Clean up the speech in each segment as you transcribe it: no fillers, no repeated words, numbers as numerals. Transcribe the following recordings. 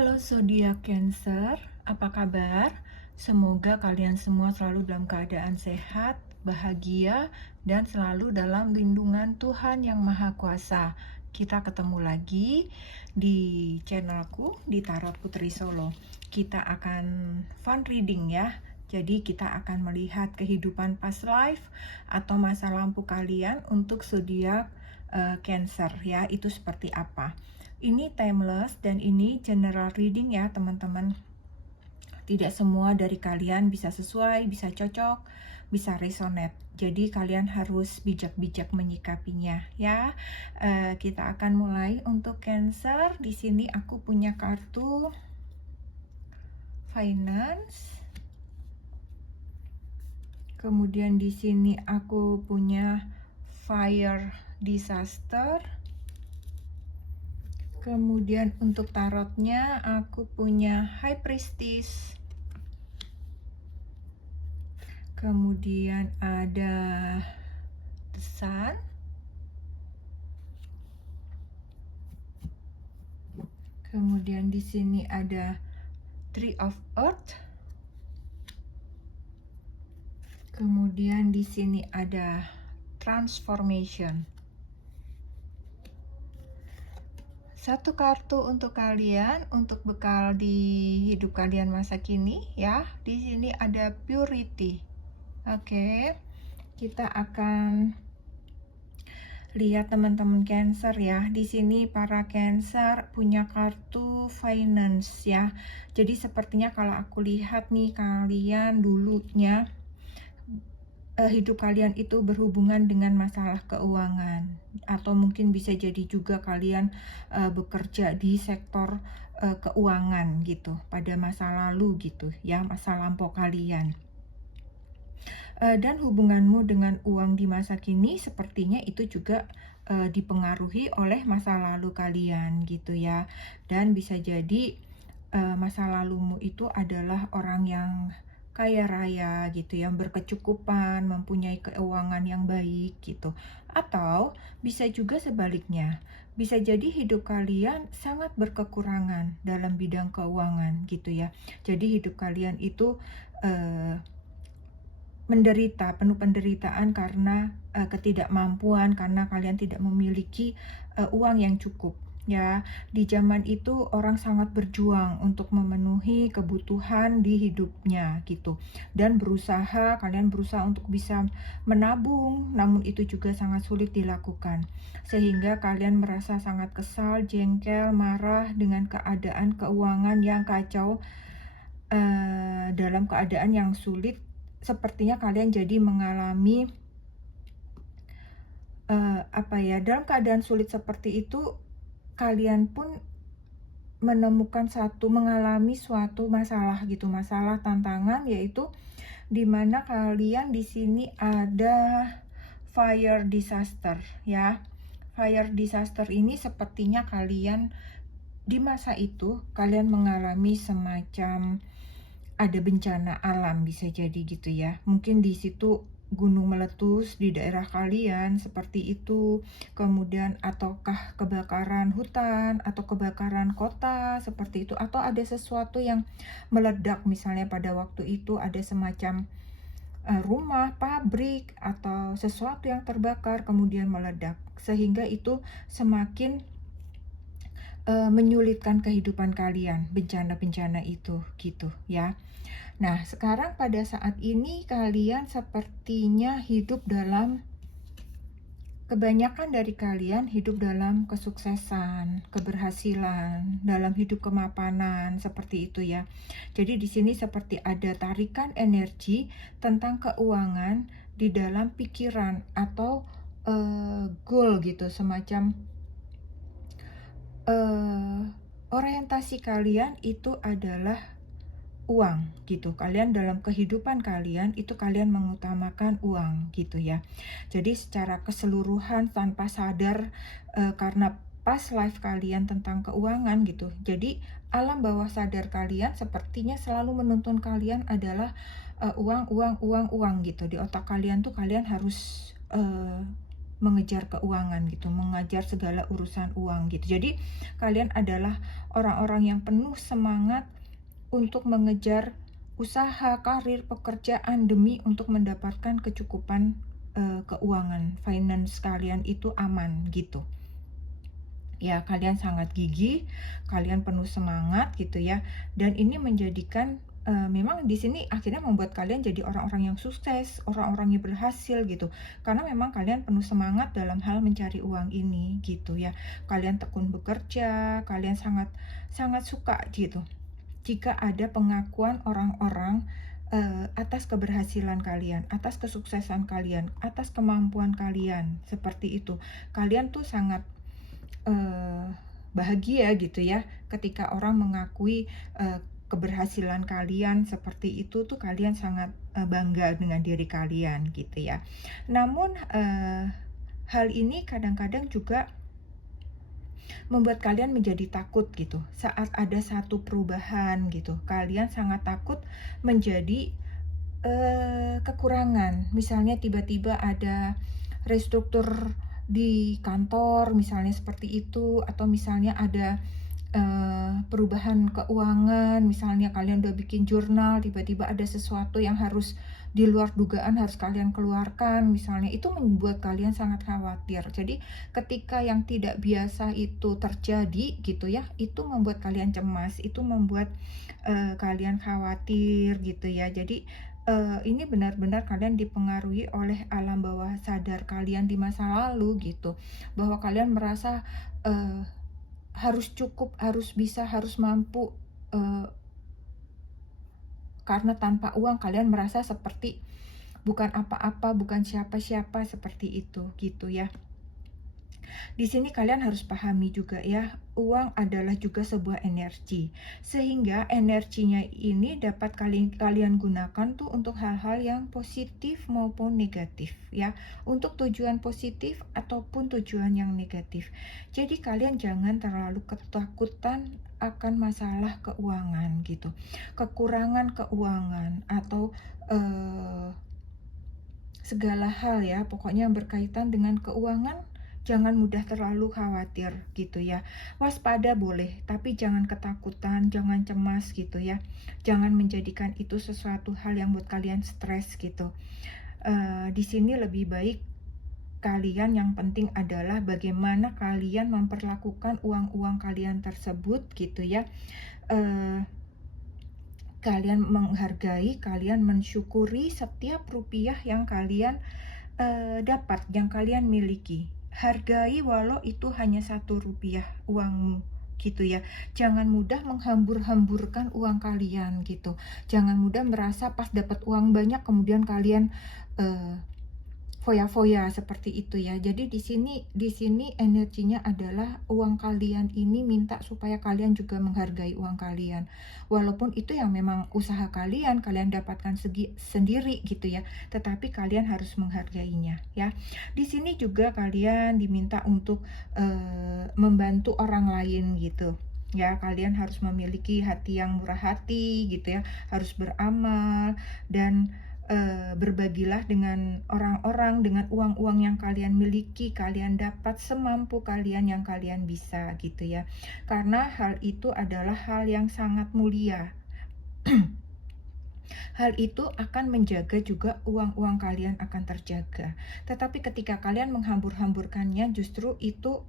Halo zodiak Cancer, apa kabar? Semoga kalian semua selalu dalam keadaan sehat, bahagia, dan selalu dalam lindungan Tuhan Yang Maha Kuasa. Kita ketemu lagi di channelku di Tarot Putri Solo. Kita akan fun reading ya. Jadi kita akan melihat kehidupan past life atau masa lampu kalian untuk zodiak Cancer ya. Itu seperti apa? Ini timeless dan ini general reading ya teman-teman. Tidak semua dari kalian bisa sesuai, bisa cocok, bisa resonate. Jadi kalian harus bijak-bijak menyikapinya ya. Kita akan mulai untuk Cancer. Di sini aku punya kartu finance. Kemudian di sini aku punya fire disaster. Kemudian untuk tarotnya aku punya High Priestess. Kemudian ada The Sun. Kemudian di sini ada Tree of Earth. Kemudian di sini ada Transformation. Satu kartu untuk kalian untuk bekal di hidup kalian masa kini ya. Di sini ada Purity. Oke. Kita akan lihat teman-teman Cancer ya. Di sini para Cancer punya kartu finance ya. Jadi sepertinya kalau aku lihat nih kalian dulunya hidup kalian itu berhubungan dengan masalah keuangan, atau mungkin bisa jadi juga kalian bekerja di sektor keuangan gitu pada masa lalu gitu ya, masa lampau kalian. Dan hubunganmu dengan uang di masa kini sepertinya itu juga dipengaruhi oleh masa lalu kalian gitu ya. Dan bisa jadi masa lalumu itu adalah orang yang kaya raya gitu, yang berkecukupan, mempunyai keuangan yang baik gitu. Atau bisa juga sebaliknya, bisa jadi hidup kalian sangat berkekurangan dalam bidang keuangan gitu ya. Jadi hidup kalian itu menderita, penuh penderitaan karena ketidakmampuan, karena kalian tidak memiliki uang yang cukup. Ya, di zaman itu orang sangat berjuang untuk memenuhi kebutuhan di hidupnya gitu. Dan kalian berusaha untuk bisa menabung, namun itu juga sangat sulit dilakukan. Sehingga kalian merasa sangat kesal, jengkel, marah dengan keadaan keuangan yang kacau, dalam keadaan yang sulit. Sepertinya kalian jadi mengalami dalam keadaan sulit seperti itu, kalian pun mengalami suatu masalah gitu, masalah tantangan, yaitu dimana kalian di sini ada fire disaster ya. Fire disaster ini sepertinya kalian di masa itu kalian mengalami semacam ada bencana alam, bisa jadi gitu ya. Mungkin di situ gunung meletus di daerah kalian seperti itu, kemudian ataukah kebakaran hutan atau kebakaran kota seperti itu, atau ada sesuatu yang meledak, misalnya pada waktu itu ada semacam rumah, pabrik, atau sesuatu yang terbakar kemudian meledak, sehingga itu semakin menyulitkan kehidupan kalian, bencana-bencana itu gitu ya. Nah, sekarang pada saat ini kalian sepertinya kebanyakan dari kalian hidup dalam kesuksesan, keberhasilan, dalam hidup kemapanan, seperti itu ya. Jadi di sini seperti ada tarikan energi tentang keuangan di dalam pikiran atau goal gitu, semacam orientasi kalian itu adalah uang gitu. Kalian dalam kehidupan kalian itu kalian mengutamakan uang gitu ya. Jadi secara keseluruhan tanpa sadar, karena past life kalian tentang keuangan gitu. Jadi alam bawah sadar kalian sepertinya selalu menuntun kalian adalah uang gitu. Di otak kalian tuh kalian harus mengejar keuangan gitu, mengejar segala urusan uang gitu. Jadi kalian adalah orang-orang yang penuh semangat untuk mengejar usaha, karir, pekerjaan demi untuk mendapatkan kecukupan keuangan, finance kalian itu aman gitu. Ya, kalian sangat gigih, kalian penuh semangat gitu ya. Dan ini menjadikan memang di sini akhirnya membuat kalian jadi orang-orang yang sukses, orang-orang yang berhasil gitu. Karena memang kalian penuh semangat dalam hal mencari uang ini gitu ya. Kalian tekun bekerja, kalian sangat sangat suka gitu. Jika ada pengakuan orang-orang atas keberhasilan kalian, atas kesuksesan kalian, atas kemampuan kalian, seperti itu. Kalian tuh sangat bahagia gitu ya ketika orang mengakui keberhasilan kalian seperti itu tuh kalian sangat bangga dengan diri kalian gitu ya. Namun hal ini kadang-kadang juga membuat kalian menjadi takut gitu saat ada satu perubahan gitu. Kalian sangat takut menjadi kekurangan. Misalnya tiba-tiba ada restruktur di kantor misalnya seperti itu, atau misalnya ada perubahan keuangan, misalnya kalian udah bikin jurnal, tiba-tiba ada sesuatu yang harus di luar dugaan harus kalian keluarkan, misalnya itu membuat kalian sangat khawatir. Jadi ketika yang tidak biasa itu terjadi gitu ya, itu membuat kalian cemas, itu membuat kalian khawatir gitu ya. Jadi ini benar-benar kalian dipengaruhi oleh alam bawah sadar kalian di masa lalu gitu, bahwa kalian merasa harus cukup, harus bisa, harus mampu, karena tanpa uang kalian merasa seperti bukan apa-apa, bukan siapa-siapa, seperti itu gitu ya. Di sini kalian harus pahami juga ya, uang adalah juga sebuah energi. Sehingga energinya ini dapat kalian gunakan tuh untuk hal-hal yang positif maupun negatif ya. Untuk tujuan positif ataupun tujuan yang negatif. Jadi kalian jangan terlalu ketakutan akan masalah keuangan gitu. Kekurangan keuangan atau segala hal ya, pokoknya yang berkaitan dengan keuangan. Jangan mudah terlalu khawatir gitu ya. Waspada boleh, tapi jangan ketakutan, jangan cemas gitu ya. Jangan menjadikan itu sesuatu hal yang buat kalian stres gitu. Di sini lebih baik kalian, yang penting adalah bagaimana kalian memperlakukan uang-uang kalian tersebut gitu ya. Kalian menghargai, kalian mensyukuri setiap rupiah yang kalian dapat, yang kalian miliki. Hargai walau itu hanya 1 rupiah uangmu gitu ya. Jangan mudah menghambur-hamburkan uang kalian gitu. Jangan mudah merasa pas dapat uang banyak kemudian kalian foya-foya seperti itu ya. Jadi di sini energinya adalah uang kalian ini minta supaya kalian juga menghargai uang kalian. Walaupun itu yang memang usaha kalian dapatkan sendiri gitu ya. Tetapi kalian harus menghargainya ya. Di sini juga kalian diminta untuk membantu orang lain gitu. Ya, kalian harus memiliki hati yang murah hati gitu ya. Harus beramal dan berbagilah dengan orang-orang dengan uang-uang yang kalian miliki, kalian dapat semampu kalian yang kalian bisa gitu ya. Karena hal itu adalah hal yang sangat mulia. Hal itu akan menjaga juga uang-uang kalian akan terjaga. Tetapi ketika kalian menghambur-hamburkannya, justru itu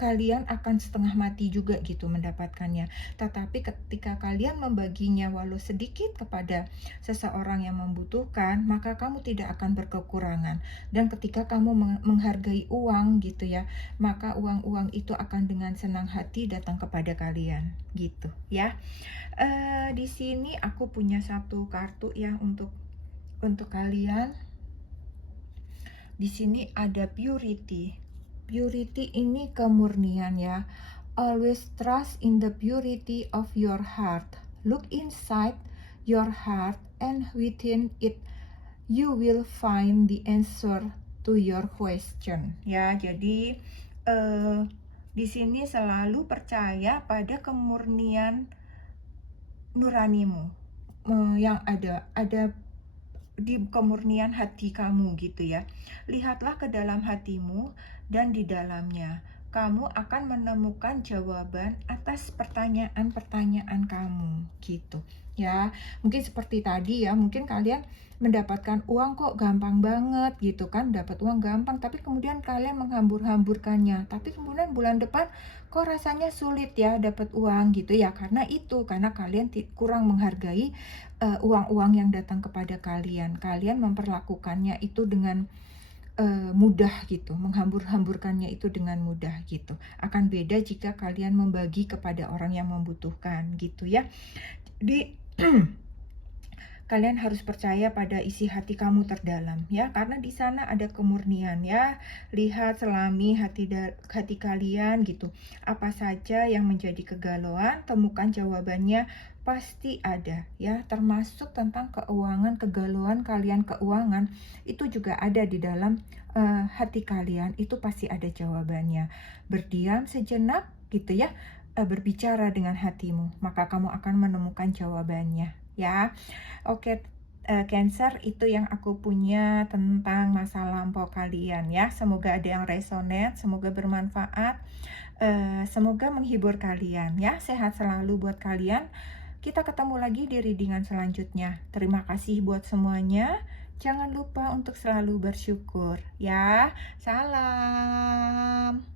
kalian akan setengah mati juga gitu mendapatkannya. Tetapi ketika kalian membaginya walau sedikit kepada seseorang yang membutuhkan, maka kamu tidak akan berkekurangan. Dan ketika kamu menghargai uang gitu ya, maka uang-uang itu akan dengan senang hati datang kepada kalian gitu ya. Di sini aku punya satu kartu ya untuk kalian. Di sini ada purity. Purity ini kemurnian ya. Always trust in the purity of your heart. Look inside your heart and within it you will find the answer to your question. Ya, jadi di sini selalu percaya pada kemurnian nuranimu yang ada di kemurnian hati kamu gitu ya. Lihatlah ke dalam hatimu dan di dalamnya kamu akan menemukan jawaban atas pertanyaan-pertanyaan kamu gitu ya. Mungkin seperti tadi ya, mungkin kalian mendapatkan uang kok gampang banget gitu kan, dapat uang gampang, tapi kemudian kalian menghambur-hamburkannya, tapi kemudian bulan depan kok rasanya sulit ya dapat uang gitu ya, karena kalian kurang menghargai uang-uang yang datang kepada kalian. Kalian memperlakukannya itu dengan mudah gitu, menghambur-hamburkannya itu dengan mudah gitu. Akan beda jika kalian membagi kepada orang yang membutuhkan gitu ya. Jadi kalian harus percaya pada isi hati kamu terdalam ya, karena di sana ada kemurnian ya. Lihat, selami hati kalian gitu. Apa saja yang menjadi kegalauan, temukan jawabannya, pasti ada ya, termasuk tentang keuangan, kegalauan kalian keuangan itu juga ada di dalam hati kalian, itu pasti ada jawabannya. Berdiam sejenak gitu ya, berbicara dengan hatimu, maka kamu akan menemukan jawabannya ya. Oke, Cancer, itu yang aku punya tentang masa lampau kalian ya. Semoga ada yang resonate, semoga bermanfaat, semoga menghibur kalian ya. Sehat selalu buat kalian. Kita ketemu lagi di readingan selanjutnya. Terima kasih buat semuanya. Jangan lupa untuk selalu bersyukur ya. Salam.